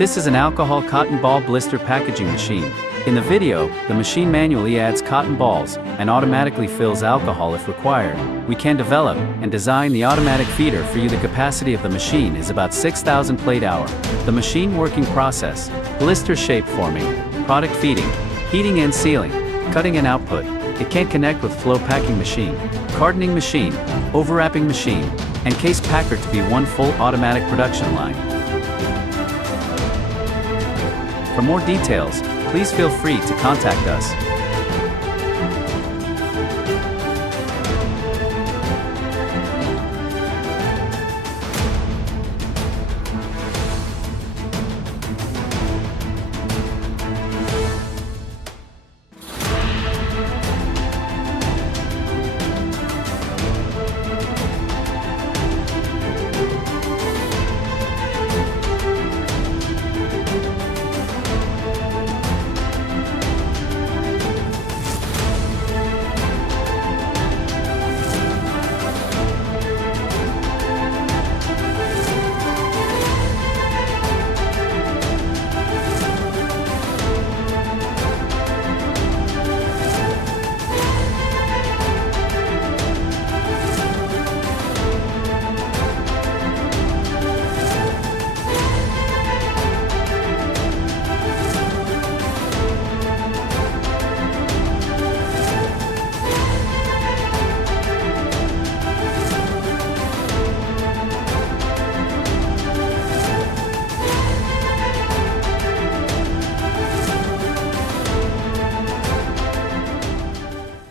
This is an alcohol cotton ball blister packaging machine. In the video, the machine manually adds cotton balls and automatically fills alcohol if required. We can develop and design the automatic feeder for you. The capacity of the machine is about 6,000 plate hour. The machine working process: blister shape forming, product feeding, heating and sealing, cutting and output. It can connect with flow packing machine, cartoning machine, overwrapping machine, and case packer to be one full automatic production line. For more details, please feel free to contact us.